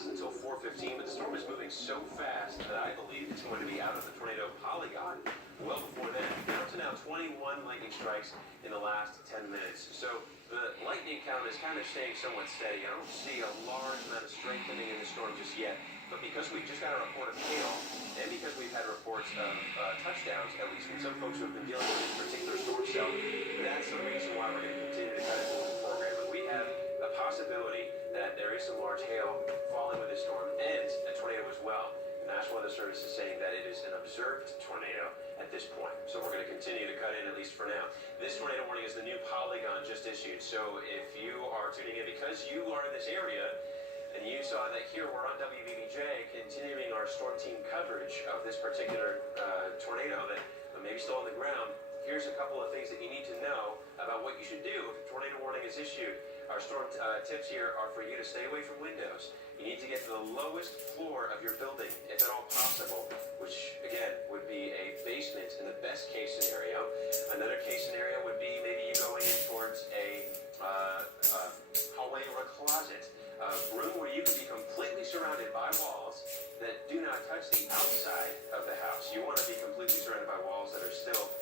last until 4:15, but the storm is moving so fast that I believe it's going to be out of the tornado polygon well before then. Down to now 21 lightning strikes in the last 10 minutes. So the lightning count is kind of staying somewhat steady. I don't see a large amount of strengthening in the storm just yet. But because we just got a report of hail, and because we've had reports of touchdowns, at least from some folks who have been dealing with this particular storm cell, that's the reason why we're going to continue to cut into the program. But we have a possibility that there is some large hail falling with this storm and a tornado as well. The National Weather Service is saying that it is an observed tornado at this point. So we're going to continue to cut in, at least for now. This tornado warning is the new polygon just issued. So if you are tuning in because you are in this area, and you saw that here we're on WVBJ continuing our storm team coverage of this particular tornado that may be still on the ground. Here's a couple of things that you need to know about what you should do if a tornado warning is issued. Our storm tips here are for you to stay away from windows. You need to get to the lowest floor of your building, if at all possible, which, again, would be a basement in the best case scenario. Another case scenario would be maybe you going in towards a hallway or a closet. A room where you can be completely surrounded by walls that do not touch the outside of the house. You want to be completely surrounded by walls that are still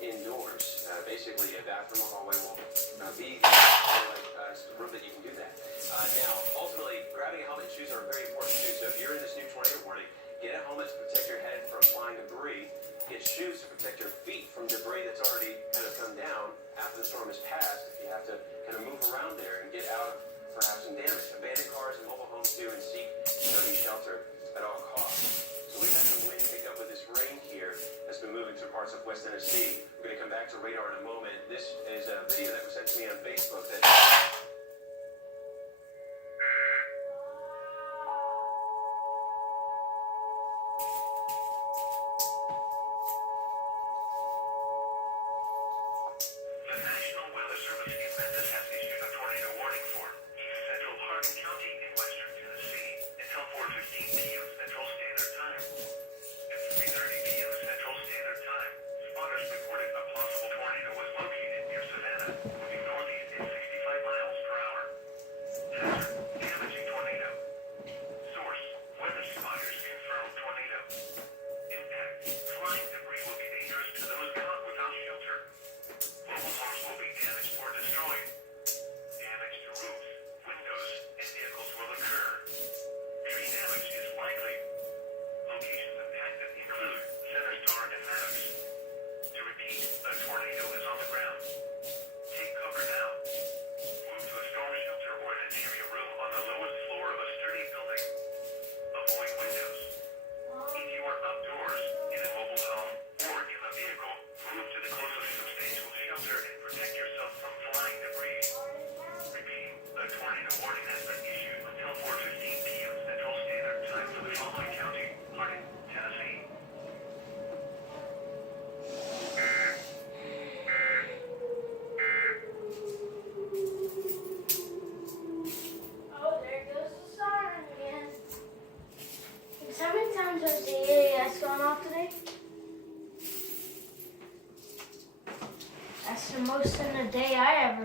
indoors. Basically, a bathroom or hallway will be a room that you can do that. Now, ultimately, grabbing a helmet and shoes are very important too. So if you're in this new tornado warning, get a helmet to protect your head from flying debris. Get shoes to protect your feet from debris that's already kind of come down after the storm has passed. If you have to kind of move around there and get out of perhaps some damage. Abandoned cars and mobile homes too, and seek sturdy shelter at all costs. So we've had some wind picked up with this rain here that's been moving through parts of West Tennessee. We're going to come back to radar in a moment. This is a video that was sent to me on Facebook that how many times has the EAS gone off today? That's the most in a day I ever